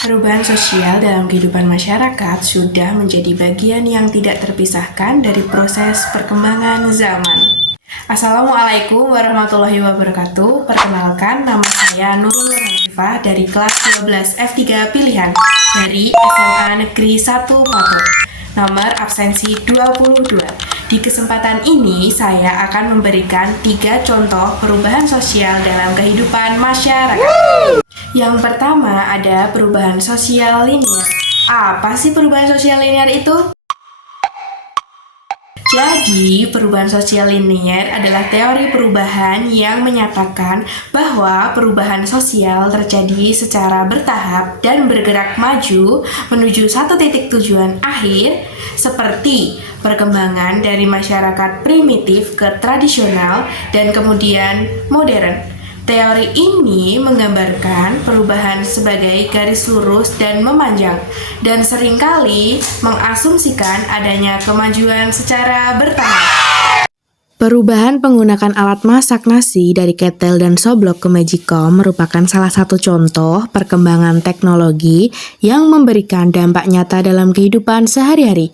Perubahan sosial dalam kehidupan masyarakat sudah menjadi bagian yang tidak terpisahkan dari proses perkembangan zaman. Assalamualaikum warahmatullahi wabarakatuh. Perkenalkan, nama saya Nurul Hanifah dari kelas 12 F3 pilihan dari SMA Negeri 1 Patok. Nomor absensi 22. Di kesempatan ini saya akan memberikan 3 contoh perubahan sosial dalam kehidupan masyarakat. Yang pertama ada perubahan sosial linear. Apa sih perubahan sosial linear itu? Jadi, perubahan sosial linear adalah teori perubahan yang menyatakan bahwa perubahan sosial terjadi secara bertahap dan bergerak maju menuju satu titik tujuan akhir, seperti perkembangan dari masyarakat primitif ke tradisional dan kemudian modern. Teori ini menggambarkan perubahan sebagai garis lurus dan memanjang, dan seringkali mengasumsikan adanya kemajuan secara bertahap. Perubahan penggunaan alat masak nasi dari ketel dan soblok ke magicom merupakan salah satu contoh perkembangan teknologi yang memberikan dampak nyata dalam kehidupan sehari-hari.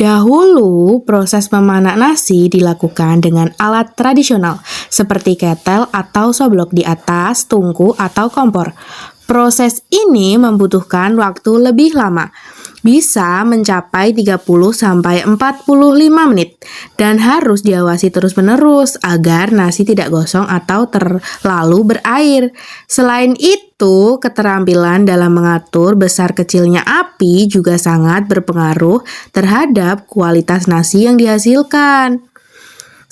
Dahulu, proses memanak nasi dilakukan dengan alat tradisional seperti ketel atau soblok di atas tungku atau kompor. Proses ini membutuhkan waktu lebih lama, bisa mencapai 30-45 menit, dan harus diawasi terus-menerus agar nasi tidak gosong atau terlalu berair. Selain itu, keterampilan dalam mengatur besar kecilnya api juga sangat berpengaruh terhadap kualitas nasi yang dihasilkan.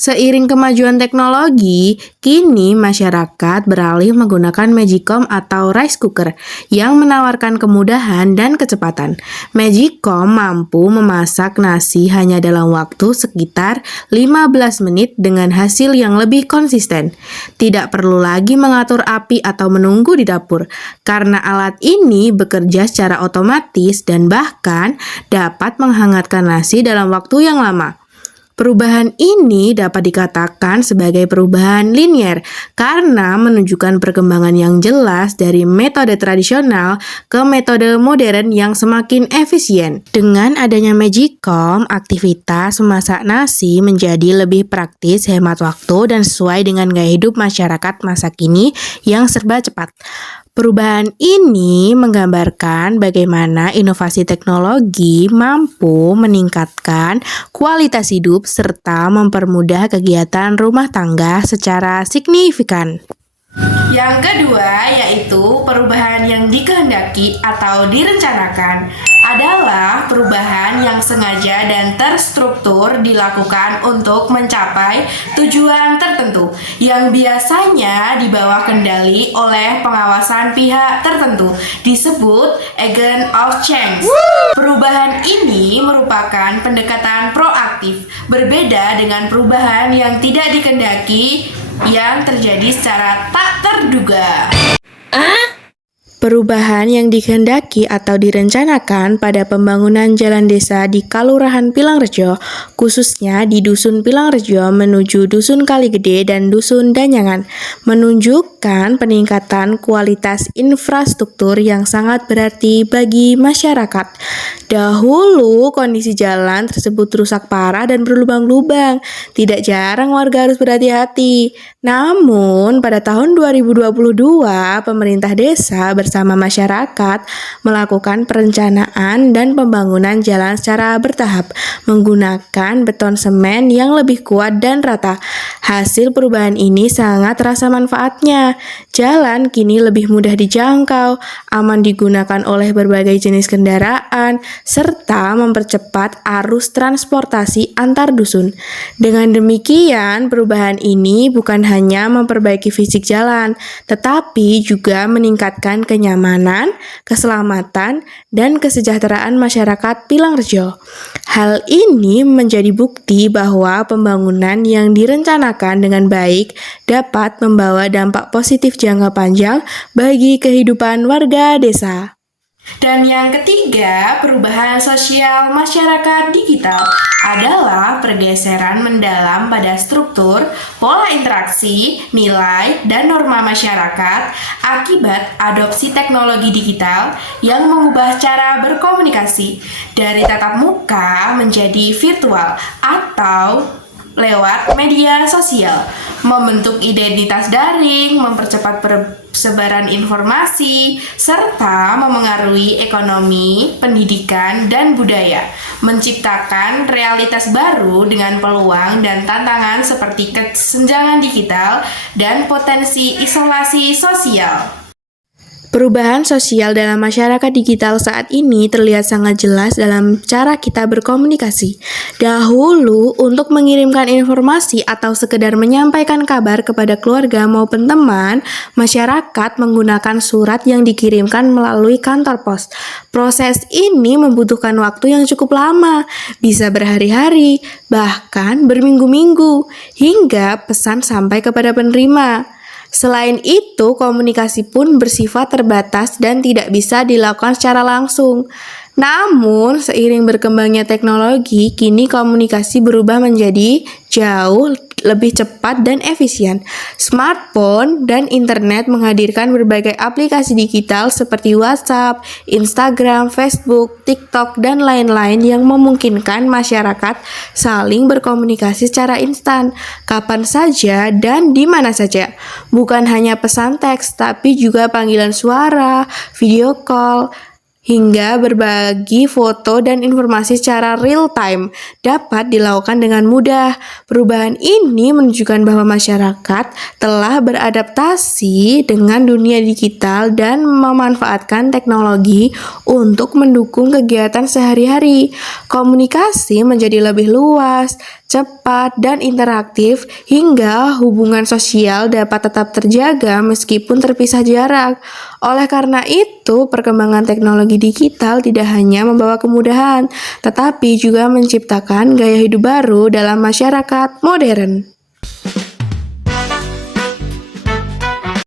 Seiring kemajuan teknologi, kini masyarakat beralih menggunakan magicom atau rice cooker yang menawarkan kemudahan dan kecepatan. Magicom mampu memasak nasi hanya dalam waktu sekitar 15 menit dengan hasil yang lebih konsisten. Tidak perlu lagi mengatur api atau menunggu di dapur, karena alat ini bekerja secara otomatis dan bahkan dapat menghangatkan nasi dalam waktu yang lama. Perubahan ini dapat dikatakan sebagai perubahan linear karena menunjukkan perkembangan yang jelas dari metode tradisional ke metode modern yang semakin efisien. Dengan adanya magicom, aktivitas memasak nasi menjadi lebih praktis, hemat waktu, dan sesuai dengan gaya hidup masyarakat masa kini yang serba cepat. Perubahan ini menggambarkan bagaimana inovasi teknologi mampu meningkatkan kualitas hidup serta mempermudah kegiatan rumah tangga secara signifikan. Yang kedua yaitu perubahan yang dikehendaki atau direncanakan adalah perubahan yang sengaja dan terstruktur dilakukan untuk mencapai tujuan tertentu yang biasanya di bawah kendali oleh pengawasan pihak tertentu, disebut agent of change. Perubahan ini merupakan pendekatan proaktif, berbeda dengan perubahan yang tidak dikehendaki yang terjadi secara tak terduga. Perubahan yang dikehendaki atau direncanakan pada pembangunan jalan desa di Kalurahan Pilangrejo, khususnya di Dusun Pilangrejo menuju Dusun Kaligede dan Dusun Danyangan, menunjukkan peningkatan kualitas infrastruktur yang sangat berarti bagi masyarakat. Dahulu, kondisi jalan tersebut rusak parah dan berlubang-lubang. Tidak jarang warga harus berhati-hati. Namun, pada tahun 2022, pemerintah desa bersama masyarakat melakukan perencanaan dan pembangunan jalan secara bertahap menggunakan beton semen yang lebih kuat dan rata. Hasil perubahan ini sangat terasa manfaatnya. Jalan kini lebih mudah dijangkau, aman digunakan oleh berbagai jenis kendaraan, serta mempercepat arus transportasi antar dusun. Dengan demikian, perubahan ini bukan hanya memperbaiki fisik jalan, tetapi juga meningkatkan kenyamanan, keselamatan, dan kesejahteraan masyarakat Pilangrejo. Hal ini menjadi bukti bahwa pembangunan yang direncanakan dengan baik dapat membawa dampak positif jangka panjang bagi kehidupan warga desa. Dan yang ketiga, perubahan sosial masyarakat digital adalah pergeseran mendalam pada struktur, pola interaksi, nilai, dan norma masyarakat akibat adopsi teknologi digital yang mengubah cara berkomunikasi dari tatap muka menjadi virtual atau lewat media sosial, membentuk identitas daring, mempercepat persebaran informasi, serta memengaruhi ekonomi, pendidikan, dan budaya, menciptakan realitas baru dengan peluang dan tantangan seperti kesenjangan digital dan potensi isolasi sosial. Perubahan sosial dalam masyarakat digital saat ini terlihat sangat jelas dalam cara kita berkomunikasi. Dahulu, untuk mengirimkan informasi atau sekedar menyampaikan kabar kepada keluarga maupun teman, masyarakat menggunakan surat yang dikirimkan melalui kantor pos. Proses ini membutuhkan waktu yang cukup lama, bisa berhari-hari, bahkan berminggu-minggu, hingga pesan sampai kepada penerima. Selain itu, komunikasi pun bersifat terbatas dan tidak bisa dilakukan secara langsung. Namun, seiring berkembangnya teknologi, kini komunikasi berubah menjadi jauh lebih cepat dan efisien. Smartphone dan internet menghadirkan berbagai aplikasi digital seperti WhatsApp, Instagram, Facebook, TikTok, dan lain-lain yang memungkinkan masyarakat saling berkomunikasi secara instan, kapan saja dan di mana saja. Bukan hanya pesan teks, tapi juga panggilan suara, video call, hingga berbagi foto dan informasi secara real time dapat dilakukan dengan mudah. Perubahan ini menunjukkan bahwa masyarakat telah beradaptasi dengan dunia digital dan memanfaatkan teknologi untuk mendukung kegiatan sehari-hari. Komunikasi menjadi lebih luas, cepat, dan interaktif hingga hubungan sosial dapat tetap terjaga meskipun terpisah jarak. Oleh karena itu, perkembangan teknologi digital tidak hanya membawa kemudahan, tetapi juga menciptakan gaya hidup baru dalam masyarakat modern.